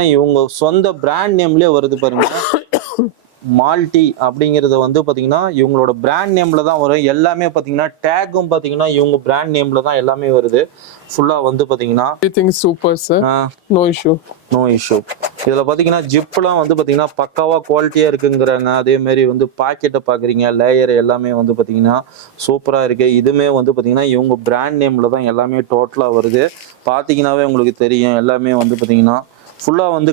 இவங்க சொந்த பிராண்ட் நேம்லயே வருது பாருங்க. மால்டி அப்படிங்கறது வந்து பாத்தீங்கன்னா இவங்களோட பிராண்ட் நேம்ல தான் வரும். எல்லாமே பாத்தீங்கன்னா டேக்கும் பாத்தீங்கன்னா இவங்க பிராண்ட் நேம்ல தான் எல்லாமே வருது. ஃபுல்லா வந்து பாத்தீங்கன்னா everything is super sir, no issue. No issue. இதுல பாத்தீங்கன்னா ஜிப்லாம் வந்து பாத்தீங்கன்னா பக்காவா குவாலிட்டியா இருக்குங்கிறாங்க. அதே மாதிரி வந்து பாக்கெட்டை பாக்குறீங்க, லேயர் எல்லாமே வந்து பாத்தீங்கன்னா சூப்பரா இருக்கு. இதுமே வந்து பாத்தீங்கன்னா இவங்க பிராண்ட் நேம்ல தான் எல்லாமே டோட்டலா வருது. பாத்தீங்கன்னாவே உங்களுக்கு தெரியும். எல்லாமே வந்து பாத்தீங்கன்னா ஃபுல்லா வந்து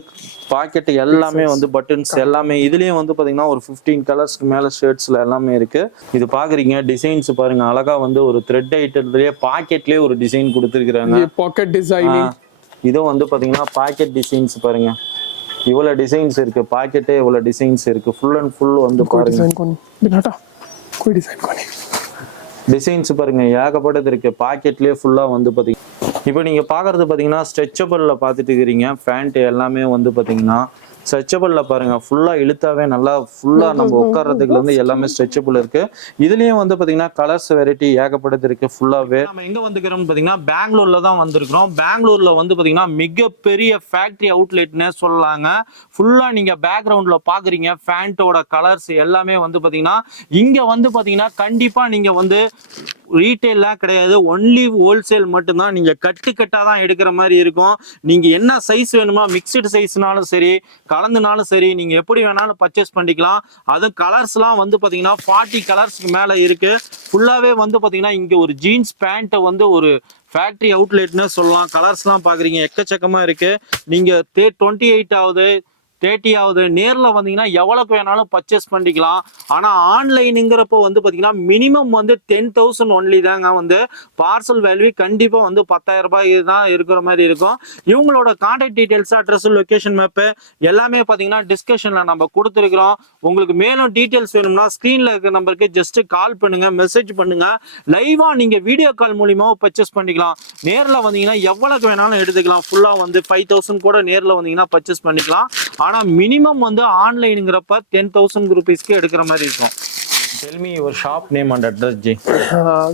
பாக்கெட் எல்லாமே வந்து பட்டன்ஸ் எல்லாமே இதுலயும் வந்து பாத்தீங்கன்னா ஒரு 15 கலர்ஸ்க்கு மேல ஷர்ட்ஸ்ல எல்லாமே இருக்கு. இது பாக்குறீங்க டிசைன்ஸ் பாருங்க. அழகா வந்து ஒரு த்ரெட் ஐட்டம்லயே பாக்கெட்லயே ஒரு டிசைன் கொடுத்துருக்காங்க. Pocket designing. இது வந்து பாத்தீங்கன்னா பாக்கெட் டிசைன்ஸ் பாருங்க. இவ்வளவு டிசைன்ஸ் இருக்கு. பாக்கெட்டே இவ்வளவு டிசைன்ஸ் இருக்கு. ஃபுல் அண்ட் ஃபுல் வந்து பாருங்க. டிசைன்ஸ் பாருங்க ஏகப்பட்டது இருக்கு. பாக்கெட்லயே ஃபுல்லா வந்து பாத்தீங்கன்னா இப்போ நீங்க பாக்குறது பாத்தீங்கன்னா ஸ்ட்ரெச்சபிள்ல பாத்துட்டு இருக்கிறீங்க. பேண்ட் எல்லாமே வந்து பாத்தீங்கன்னா ஸ்ட்ரெச்சபிள்ல பாருங்க. ஃபுல்லா இழுத்தாவே நல்லா ஃபுல்லா நம்ம உட்கார்றதுக்குல இருந்து எல்லாமே ஸ்ட்ரெச்சபிள் இருக்கு. இதுலயும் வந்து பாத்தீங்கன்னா கலர்ஸ் வெரைட்டி ஏகப்பட்டது இருக்கு. ஃபுல்லாவே நம்ம எங்க வந்துக்கிறோம் பாத்தீங்கன்னா பெங்களூர்ல தான் வந்திருக்கிறோம். பெங்களூர்ல வந்து பாத்தீங்கன்னா மிகப்பெரிய ஃபேக்டரி அவுட்லெட்னே சொல்லலாங்க. ஃபுல்லா நீங்க பேக்ரவுண்ட்ல பாக்குறீங்க பேண்டோட கலர்ஸ் எல்லாமே வந்து பாத்தீங்கன்னா இங்க வந்து பாத்தீங்கன்னா கண்டிப்பா நீங்க வந்து ரீட்டைல்லாம் கிடையாது. ஒன்லி ஹோல்சேல் மட்டும்தான். நீங்க கட்டா தான் எடுக்கிற மாதிரி இருக்கும். நீங்க என்ன சைஸ் வேணுமோ மிக்சடு சைஸ்னாலும் சரி கலந்துனாலும் சரி நீங்க எப்படி வேணாலும் பர்ச்சேஸ் பண்ணிக்கலாம். அதுவும் கலர்ஸ்லாம் வந்து பாத்தீங்கன்னா 40 கலர்ஸ்க்கு மேல இருக்கு. ஃபுல்லாவே வந்து பாத்தீங்கன்னா இங்க ஒரு ஜீன்ஸ் பேண்ட்டை வந்து ஒரு ஃபேக்டரி அவுட்லெட்னு சொல்லலாம். கலர்ஸ்லாம் பாக்குறீங்க எக்கச்சக்கமா இருக்கு. நீங்க 28 ஆகுது 30 ஆகுது நேர்ல வந்தீங்கன்னா எவ்வளவுக்கு வேணாலும் பர்ச்சேஸ் பண்ணிக்கலாம். ஆனா ஆன்லைனுங்கிறப்போ வந்து பாத்தீங்கன்னா மினிமம் வந்து 10,000 ஒன்லி தாங்க. வந்து பார்சல் வேல்யூ கண்டிப்பா வந்து 10,000 ரூபாய் தான் இருக்கிற மாதிரி இருக்கும். இவங்களோட contact details, address, location map எல்லாமே பாத்தீங்கன்னா டிஸ்கஷன்ல நம்ம கொடுத்துருக்கிறோம். உங்களுக்கு மேலும் டீடைல்ஸ் வேணும்னா ஸ்கிரீன்ல இருக்கிற நம்பருக்கு ஜஸ்ட் கால் பண்ணுங்க, மெசேஜ் பண்ணுங்க. லைவா நீங்க வீடியோ கால் மூலியமா பர்ச்சேஸ் பண்ணிக்கலாம். நேர்ல வந்தீங்கன்னா எவ்வளவுக்கு வேணாலும் எடுத்துக்கலாம். ஃபுல்லா வந்து 5,000 கூட நேர்ல வந்தீங்கன்னா பர்ச்சேஸ் பண்ணிக்கலாம். ஆனா மினிமம் வந்து ஆன்லைனுங்கிறப்ப 10,000 ரூபீஸ்க்கு எடுக்கிற மாதிரி இருக்கும். Tell me your shop name and address, Jay.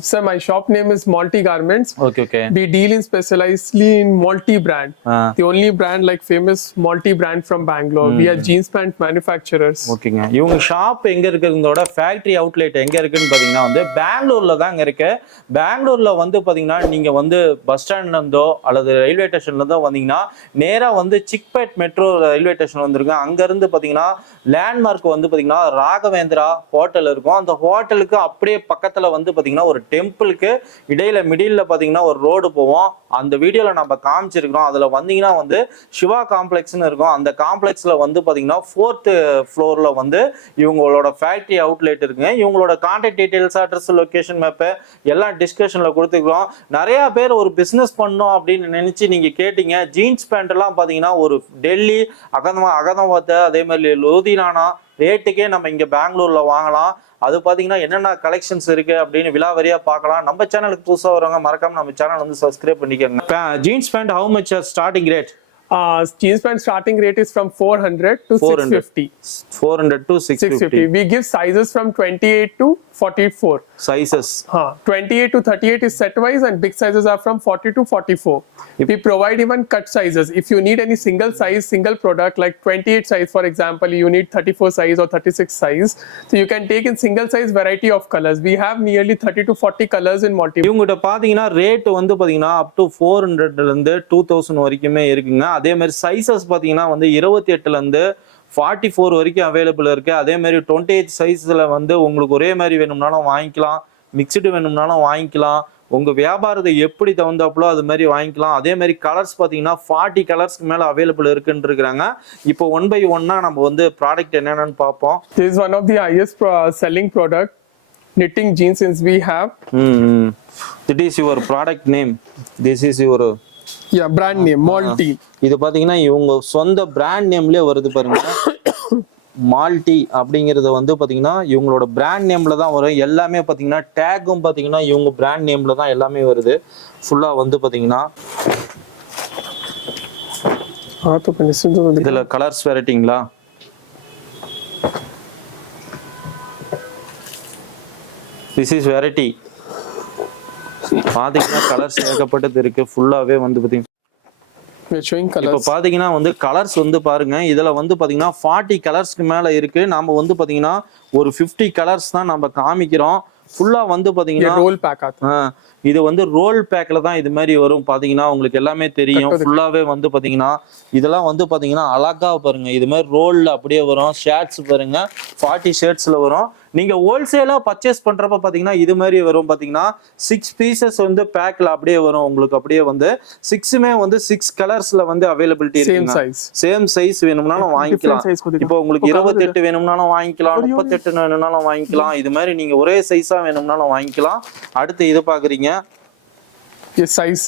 Sir, my shop name is Moulty Garments. Okay. We deal in specializedly in Moulty brand. The only brand like famous Moulty brand from Bangalore. We are jeans pant manufacturers. ஓகேங்க. இவங்க shop எங்க இருக்குறதோட factory outlet எங்க இருக்குன்னு பாத்தீங்கன்னா வந்து பெங்களூர்ல தாங்க இருக்கு. பெங்களூர்ல வந்து பாத்தீங்கன்னா நீங்க வந்து பஸ் ஸ்டாண்ட்ல இருந்தோ அல்லது ரயில்வே ஸ்டேஷன்ல இருந்தோ வந்தீங்கன்னா நேரா வந்து சிக்பெட் மெட்ரோ ரயில்வே ஸ்டேஷன் வந்திருக்கும். அங்க இருந்து பாத்தீங்கன்னா லேண்ட்மார்க் வந்து பாத்தீங்கன்னா ராகவேந்திரா ஹோட்டல் இருக்கும். அந்த ஹோட்டலுக்கு அப்படியே பக்கத்துல வந்து பாத்தீங்கன்னா ஒரு டெம்பிளுக்கு இடையில மிடில்ல பாத்தீங்கன்னா ஒரு ரோடு போவோம். அந்த வீடியோல நம்ம காமிச்சிருக்கிறோம். அதுல வந்தீங்கன்னா வந்து சிவா காம்ப்ளெக்ஸ்னு இருக்கும். அந்த காம்ப்ளெக்ஸ்ல வந்து பாத்தீங்கன்னா 4th ஃப்ளோர்ல வந்து இவங்களோட ஃபேக்டரி அவுட்லெட் இருக்குங்க. இவங்களோட contact details, address, location map எல்லாம் டிஸ்கஷன்ல கொடுத்துக்கிறோம். நிறைய பேர் ஒரு பிசினஸ் பண்ணோம் அப்படின்னு நினைச்சு நீங்க கேட்டீங்க. ஜீன்ஸ் பேண்ட் எல்லாம் பாத்தீங்கன்னா ஒரு டெல்லி, அகமதாபாத், அதே மாதிரி லூதியானா ரேட்டுக்கே நம்ம இங்க பெங்களூர்ல வாங்கலாம். அது பாத்தீங்கன்னா என்னென்ன கலெக்ஷன்ஸ் இருக்கு அப்படின்னு விலாவரியா பார்க்கலாம். நம்ம சேனலுக்கு புதுசா வரவங்க மறக்காம நம்ம சேனல் வந்து சப்ஸ்கிரைப் பண்ணிக்கோங்க. Jeans pant how much starting rate? Jeans pant starting rate is from 400 to 650. 400 to 650. We give sizes from 28 to 44. Sizes. 28 to 38 is set wise and big sizes are from 40 to 44. We provide even cut sizes. If you need any single size, single product like 28 size for example, you need 34 size or 36 size. So you can take in single size variety of colors. We have nearly 30 to 40 colors in multi. இவங்ககிட்ட பாத்தீங்கன்னா rate வந்து பாத்தீங்கன்னா up to 400ல இருந்து 2000 வரைக்குமே இருக்குங்க. அதே மாதிரி sizes பாத்தீங்கன்னா வந்து 28ல இருந்து 44 வரைக்கும் அவைலபிள் இருக்கு. அதே மாதிரி 28 சைஸ்ல வந்து உங்களுக்கு ஒரே மாதிரி வேணும்னாலும் வாங்கிக்கலாம், மிக்சடு வேணும்னாலும் வாங்கிக்கலாம். உங்க வியாபாரத்தை எப்படி தகுந்தாப்புலோ அது மாதிரி வாங்கிக்கலாம். அதே மாதிரி கலர்ஸ் பாத்தீங்கன்னா 40 கலர்ஸ்க்கு மேல அவைலபிள் இருக்குன்னு இருக்காங்க. இப்போ 1 by 1 நம்ம வந்து ப்ராடக்ட் என்னன்னு பார்ப்போம். This is one of the highest selling product knitting jeans since we have. That is your product name. This is your brand name Moulty. இது பாத்தீங்கன்னா இவங்க சொந்த பிராண்ட் நேம்லயே வருது பாருங்க. மால்டி அப்படிங்கறது வந்து பாத்தீங்கன்னா இவங்களோட பிராண்ட் நேம்ல தான் வரும். எல்லாமே பாத்தீங்கன்னா டேக்கும் பாத்தீங்கன்னா இவங்க பிராண்ட் நேம்ல தான் எல்லாமே வருது. ஃபுல்லா வந்து பாத்தீங்கன்னா இதுல கலர்ஸ் வெரைட்டிங்களா? This is variety. பாத்தீங்கன்னா கலர்ஸ் ஏகப்பட்டது இருக்கு. ஃபுல்லாவே வந்து பாத்தீங்கன்னா We're showing இப்போ colors. பாத்தீங்கன்னா வந்து கலர்ஸ் வந்து பாருங்க, இதுல வந்து பாத்தீங்கன்னா 40 கலர்ஸ்க்கு மேல இருக்கு. நாம வந்து பாத்தீங்கன்னா ஒரு 50 கலர்ஸ் தான் நம்ம காமிக்கிறோம். ஃபுல்லா வந்து பாத்தீங்கன்னா रोल पैक आता है. இது வந்து ரோல் பேக்ல தான் இது மாதிரி வரும். பாத்தீங்கன்னா உங்களுக்கு எல்லாமே தெரியும். ஃபுல்லாவே வந்து பாத்தீங்கன்னா இதெல்லாம் வந்து பாத்தீங்கன்னா அழகா பாருங்க, இது மாதிரி ரோல்ல அப்படியே வரும். ஷர்ட்ஸ் பாருங்க 40 ஷர்ட்ஸ்ல வரும். நீங்க ஹோல்சேலா பர்ச்சேஸ் பண்றப்ப பாத்தீங்கன்னா இது மாதிரி வரும். பாத்தீங்கன்னா 6 பீசஸ் வந்து பேக்ல அப்படியே வரும். உங்களுக்கு அப்படியே வந்து 6மே வந்து 6 கலர்ஸ்ல வந்து அவைலபிலிட்டி இருக்குங்க. சேம் சைஸ் வேணும்னாலும் வாங்கிக்கலாம். இப்போ உங்களுக்கு 28 வேணும்னாலும் வாங்கிக்கலாம், 38 வேணும்னாலும் வாங்கிக்கலாம். இது மாதிரி நீங்க ஒரே சைஸா வேணும்னாலும் வாங்கிக்கலாம். அடுத்து இது பாக்குறீங்க, ये साइज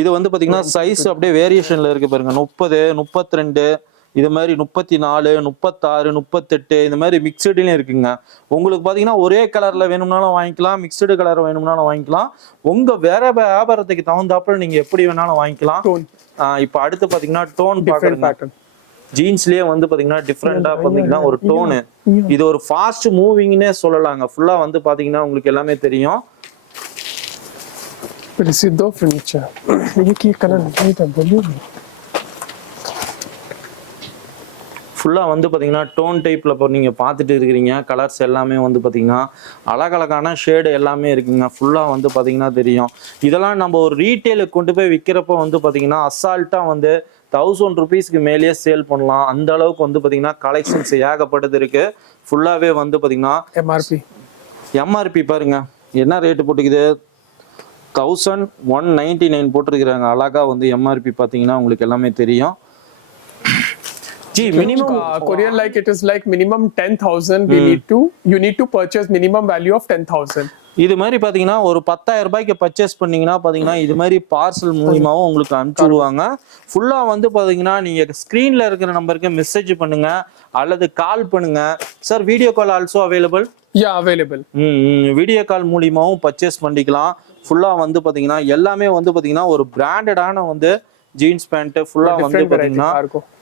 இது வந்து பாத்தீங்கன்னா சைஸ் அப்படியே வேரியேஷன்ல இருக்கு பாருங்க. 30, 32, இது மாதிரி 34, 36, 38 இந்த மாதிரி மிக்சடுலயும் இருக்குங்க. உங்களுக்கு பாத்தீங்கன்னா ஒரே கலர்ல வேணும்னாலும் வாங்கிக்கலாம், மிக்சடு கலர் வேணும்னாலும் வாங்கிக்கலாம். உங்க வேற வியாபாரத்துக்கு தகுந்தாப்புல நீங்க எப்படி வேணாலும் வாங்கிக்கலாம். இப்போ அடுத்து பாத்தீங்கன்னா டோன் பாக்குறீங்க. ஜீன்ஸ்லயே வந்து பாத்தீங்கன்னா டிஃப்ரெண்டா பாத்தீங்கன்னா ஒரு டோனு, இது ஒரு ஃபாஸ்ட் மூவிங்னே சொல்லலாங்க. ஃபுல்லா வந்து பாத்தீங்கன்னா உங்களுக்கு எல்லாமே தெரியும். दो फर्नीचर ये कलर नहीं था बोलिए. ஃபுல்லா வந்து பாத்தீங்கன்னா டோன் டைப்ல நீங்க பாத்துட்டு இருக்கிறீங்க. கலர்ஸ் எல்லாமே வந்து பாத்தீங்கன்னா அழகழகான ஷேடு எல்லாமே இருக்குங்க. ஃபுல்லா வந்து பாத்தீங்கன்னா தெரியும். இதெல்லாம் நம்ம ஒரு ரீட்டைலுக்கு கொண்டு போய் விற்கிறப்ப வந்து பாத்தீங்கன்னா அசால்ட்டா வந்து 1000 ருபீஸ்க்கு மேலேயே சேல் பண்ணலாம். அந்த அளவுக்கு வந்து பாத்தீங்கன்னா கலெக்ஷன்ஸ் ஏகப்பட்டது இருக்கு. ஃபுல்லாவே வந்து பாத்தீங்கன்னா எம்ஆர்பி பாருங்க என்ன ரேட்டு போட்டுக்குது, 1199 போட்டிருக்கிறாங்க. அழகா வந்து எம்ஆர்பி பாத்தீங்கன்னா உங்களுக்கு எல்லாமே தெரியும். जी minimum courier like it is like minimum 10,000 you need to purchase minimum value of 10,000. இது மாதிரி பாத்தீங்கன்னா ஒரு 10,000 ரூபாய்க்கு பர்ச்சேஸ் பண்ணீங்கன்னா பாத்தீங்கன்னா இது மாதிரி பார்சல் மூலியமாவும் உங்களுக்கு அனுப்பிச்சுடுவாங்க. ஃபுல்லா வந்து பாத்தீங்கன்னா நீங்க ஸ்கிரீன்ல இருக்கிற நம்பருக்கு மெசேஜ் பண்ணுங்க அல்லது கால் பண்ணுங்க. Sir video call also available? Available. Video call மூலியமாவும் பர்ச்சேஸ் பண்ணிக்கலாம். ஃபுல்லா வந்து பாத்தீங்கன்னா எல்லாமே வந்து பாத்தீங்கன்னா ஒரு பிராண்டடான வந்து ஜீன்ஸ் பேண்ட் ஃபுல்லா வந்து பாத்தீங்கன்னா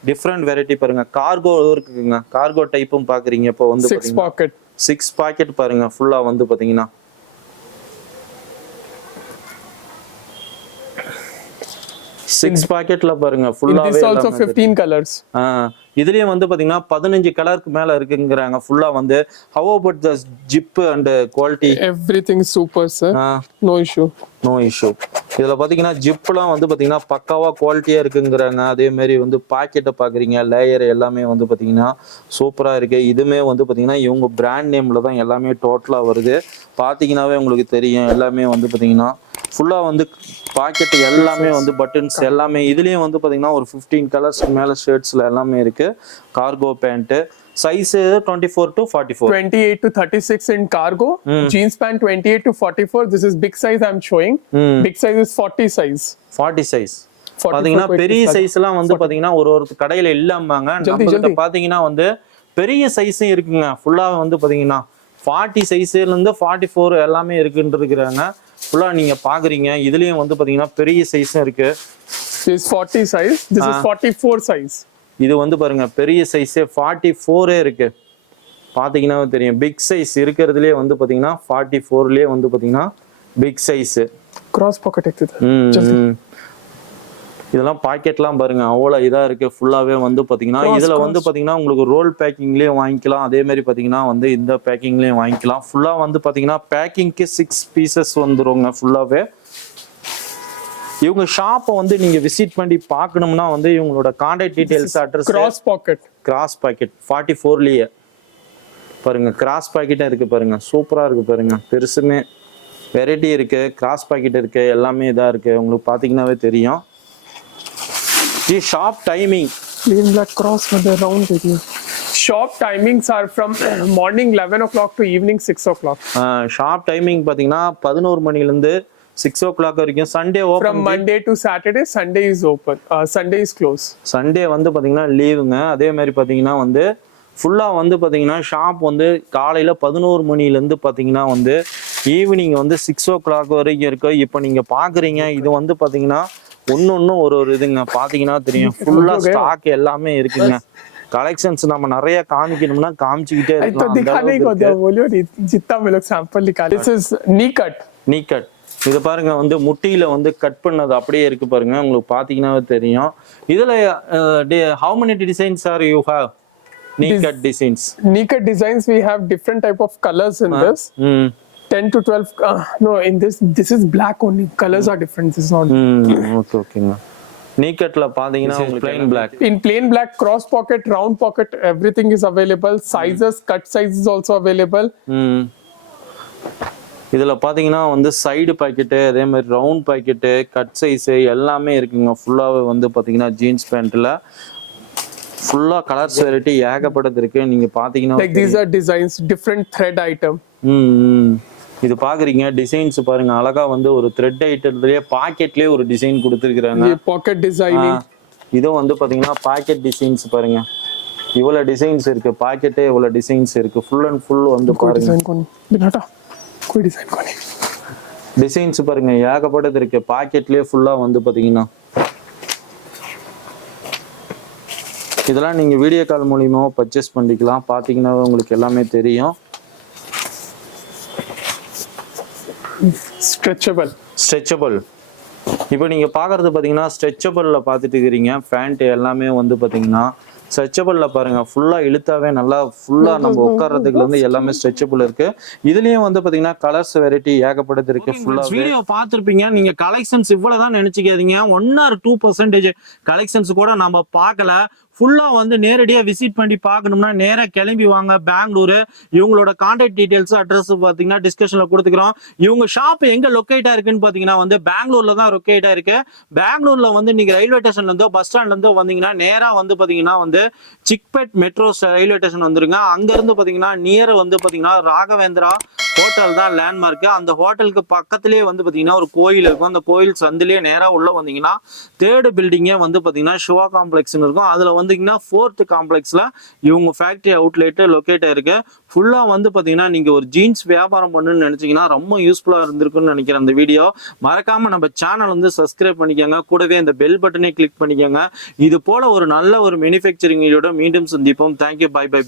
டிஃப்ரெண்ட் வெரைட்டி பாருங்க. கார்கோ இருக்குங்க, கார்கோ டைப்பும் பாக்குறீங்க. இப்போ வந்து 6 பாக்கெட் பாருங்க. ஃபுல்லா வந்து பாத்தீங்கன்னா 6 பாக்கெட்ல பாருங்க. ஃபுல்லாவே this also 15 colors. இதுலயே வந்து பாத்தீங்கன்னா 15 கலருக்கு மேல இருக்குங்கறாங்க. ஃபுல்லா வந்து how about the zip and quality? Everything is super sir. No issue. இதுல பாத்தீங்கன்னா ஜிப்லாம் வந்து பாத்தீங்கன்னா பக்காவா குவாலிட்டியா இருக்குங்கறாங்க. அதே மாதிரி வந்து பாக்கெட்டை பாக்குறீங்க, லேயர் எல்லாமே வந்து பாத்தீங்கன்னா சூப்பரா இருக்கு. இதுமே வந்து பாத்தீங்கன்னா இவங்க பிராண்ட் நேம்ல தான் எல்லாமே டோட்டலா வருது. பாத்தீங்கன்னாவே உங்களுக்கு தெரியும். எல்லாமே வந்து பாத்தீங்கன்னா ஃபுல்லா வந்து பாக்கெட் எல்லாமே வந்து பட்டன்ஸ் எல்லாமே இதுலயும் வந்து பாத்தீங்கன்னா ஒரு 15 கலர்ஸ்க்கு மேல ஷர்ட்ஸ்ல எல்லாமே இருக்கு. Cargo pant size 24 to 44, 28 to 36 in cargo. Jeans pant 28 to 44. This is big size I'm showing. Big size is 40 size. பாத்தீங்கன்னா பெரிய சைஸ் எல்லாம் வந்து பாத்தீங்கன்னா ஒரு கடையில இல்லம்பாங்க. நம்மகிட்ட பாத்தீங்கன்னா வந்து பெரிய சைஸும் இருக்குங்க. ஃபுல்லா வந்து பாத்தீங்கன்னா 40 சைஸ்ல இருந்து 44 எல்லாமே இருக்குன்றிருக்காங்க. ஃபுல்லா நீங்க பாக்குறீங்க. இதுலயும் வந்து பாத்தீங்கன்னா பெரிய சைஸும் இருக்கு. This is 40 size. This is 44 size. இது வந்து பாருங்க பெரிய சைஸ் 44 இருக்கு. பாத்தீங்கன்னா தெரியும். பிக் சைஸ் இருக்கிறதுலயே வந்து பாத்தீங்கன்னா 44லயே வந்து பாத்தீங்கன்னா பிக் சைஸ். Cross pocket இருக்குது. இதெல்லாம் பாக்கெட்லாம் பாருங்க அவ்வளவு இதா இருக்கு. ஃபுல்லாவே வந்து பாத்தீங்கன்னா இதுல வந்து பாத்தீங்கன்னா உங்களுக்கு ரோல் பேக்கிங்லயும் வாங்கிக்கலாம். அதே மாதிரி பாத்தீங்கன்னா வந்து இந்த பேக்கிங்லயும் வாங்கிக்கலாம். ஃபுல்லா வந்து பாத்தீங்கன்னா பேக்கிங்க்கு 6 பீசஸ் வந்துருங்க. ஃபுல்லாவே இவங்க ஷாப்பை வந்து நீங்க விசிட் பண்ணி பார்க்கணும்னா வந்து இவங்களோட contact details, address. Cross pocket 44லயே பாருங்க. கிராஸ் பாக்கெட்டும் இருக்கு பாருங்க. சூப்பரா இருக்கு பாருங்க. பெருசுமே வெரைட்டி இருக்கு. கிராஸ் பாக்கெட் இருக்கு. எல்லாமே இதா இருக்கு. உங்களுக்கு பாத்தீங்கன்னாவே தெரியும். Shop timing. Plain black cross with the round area. Shop timings are from morning 11 o'clock to evening 6 o'clock. Shop timing பாத்தீங்கன்னா 11 மணில இருந்து 6 o'clock வரைக்கும். Sunday open. From Monday to Saturday, Sunday is open. Sunday is closed. Sunday வந்து பாத்தீங்கன்னா லீவுங்க. அதே மாதிரி பாத்தீங்கன்னா வந்து ஃபுல்லா வந்து பாத்தீங்கன்னா ஷாப் வந்து காலையில 11 மணில இருந்து பாத்தீங்கன்னா வந்து ஈவினிங் வந்து 6 o'clock வரைக்கும் இருக்கு. இப்போ நீங்க பாக்குறீங்க. இது வந்து பாத்தீங்கன்னா ஒன்னொன்னும் ஒரு இதுங்க. பாத்தீங்கன்னா தெரியும். ஃபுல்லா ஸ்டாக் எல்லாமே இருக்குங்க. कलेक्शंस நம்ம நிறைய காமிக்கணும்னா காமிச்சிட்டே இருக்கலாம். तो दिखाने को दो बोलियो जितना हम लोग सैंपल निकाले. दिस इज नी कट இது பாருங்க வந்து முட்டியில வந்து கட் பண்ணது அப்படியே இருக்கு பாருங்க, உங்களுக்கு பாத்தீங்கன்னாவே தெரியும். இதுல how many designs are you have? Knee cut designs. Knee cut designs, we have different type of colors in this. 10 to 12. No, in this is black only. Colors are different. This is not. Okay ஓகேங்க. knee cutல பாத்தீங்கன்னா உங்களுக்கு plain black. In plain black, cross pocket, round pocket, everything is available. Sizes, cut size is also available. இதுல பாத்தீங்கன்னா வந்து side packet, அதே மாதிரி round packet, cut size எல்லாமே இருக்குங்க. ஃபுல்லாவே வந்து பாத்தீங்கன்னா ஜீன்ஸ் பேண்ட்ல ஃபுல்லா கலர்ஸ் வெரைட்டி ஏகப்பட்டது இருக்கு. நீங்க பாத்தீங்கன்னா like these are designs, different thread item. இது பாக்குறீங்க, டிசைன்ஸ் பாருங்க அழகா வந்து ஒரு த்ரெட் ஐட்டம்லயே பாக்கெட்லயே ஒரு டிசைன் கொடுத்திருக்காங்க. Pocket designing. இது வந்து பாத்தீங்கன்னா பாக்கெட் டிசைன்ஸ் பாருங்க, இவ்வளவு டிசைன்ஸ் இருக்கு. பாக்கெட்டே இவ்வளவு டிசைன்ஸ் இருக்கு. ஃபுல் அண்ட் ஃபுல் வந்து பாருங்க டிசைன்ஸ் பாருங்க ஏகப்பட்டது இருக்கு. பாக்கெட்லயே ஃபுல்லா வந்து பாத்தீங்கன்னா இதெல்லாம் நீங்க வீடியோ கால் மூலியமா பர்ச்சேஸ் பண்ணிக்கலாம். பாத்தீங்கன்னா உங்களுக்கு எல்லாமே தெரியும். ஸ்ட்ரெச்சபிள். இப்போ நீங்க பாக்குறது பாத்தீங்கன்னா ஸ்ட்ரெச்சபிள்ல பாத்துட்டு இருக்கிறீங்க. பேண்ட் எல்லாமே வந்து பாத்தீங்கன்னா ஸ்ட்ரெச்சபிள்ல பாருங்க, ஃபுல்லா இழுத்தாவே நல்லா ஃபுல்லா நம்ம உட்கார்றதுக்கு வந்து எல்லாமே ஸ்ட்ரெச்சபிள் இருக்கு. இதுலயும் வந்து பாத்தீங்கன்னா கலர்ஸ் வெரைட்டி ஏகப்பட்டது இருக்கு. ஃபுல்லா வீடியோ பார்த்திருப்பீங்க. நீங்க கலெக்ஷன்ஸ் இவ்வளவுதான் நினைச்சுக்காதீங்க. 1 or 2% கலெக்ஷன்ஸ் கூட நம்ம பார்க்கல. ஃபுல்லா வந்து நேரடியா விசிட் பண்ணி பார்க்கணும்னா நேரா கிளம்பி வாங்க பெங்களூரு. இவங்களோட கான்டாக்ட் டீடைல்ஸ் அட்ரஸ் பாத்தீங்கன்னா டிஸ்கஷன்ல கொடுத்துக்கிறோம். இவங்க ஷாப் எங்க லொக்கேட்டா இருக்குன்னு பாத்தீங்கன்னா வந்து பெங்களூர்ல தான் லொக்கேட்டா இருக்கு. பெங்களூர்ல வந்து நீங்க ரயில்வே ஸ்டேஷன்ல இருந்தோ பஸ் ஸ்டாண்ட்ல இருந்தோ வந்தீங்கன்னா நேரா வந்து பாத்தீங்கன்னா வந்து chickpet மெட்ரோ ரயில்வே ஸ்டேஷன் வந்துருங்க. அங்க இருந்து பாத்தீங்கன்னா நியர் வந்து பாத்தீங்கன்னா ராகவேந்திரா ஹோட்டல் தான் லேண்ட்மார்க். அந்த ஹோட்டலுக்கு பக்கத்திலேயே வந்து பாத்தீங்கன்னா ஒரு கோயில் இருக்கும். அந்த கோயில் சந்திலேயே நேரா உள்ள வந்தீங்கன்னா 3rd பில்டிங்கே வந்து பாத்தீங்கன்னா சிவா காம்ப்ளெக்ஸ் இருக்கும். அதுல வந்தீங்கன்னா 4th காம்ப்ளெக்ஸ்ல இவங்க ஃபேக்டரி அவுட்லெட் லொக்கேட் ஆயிருக்கு. ஃபுல்லா வந்து பாத்தீங்கன்னா நீங்க ஒரு ஜீன்ஸ் வியாபாரம் பண்ணணும்னு நினைச்சீங்கன்னா ரொம்ப யூஸ்ஃபுல்லா இருந்திருக்கும்னு நினைக்கிறேன். அந்த வீடியோ மறக்காம நம்ம சேனல் வந்து சப்ஸ்கிரைப் பண்ணிக்கோங்க. கூடவே இந்த பெல் பட்டனை கிளிக் பண்ணிக்கோங்க. இது போல ஒரு நல்ல ஒரு மேனுஃபேக்சரிங் வீடியோட மீண்டும் சந்திப்போம். Thank you, bye by.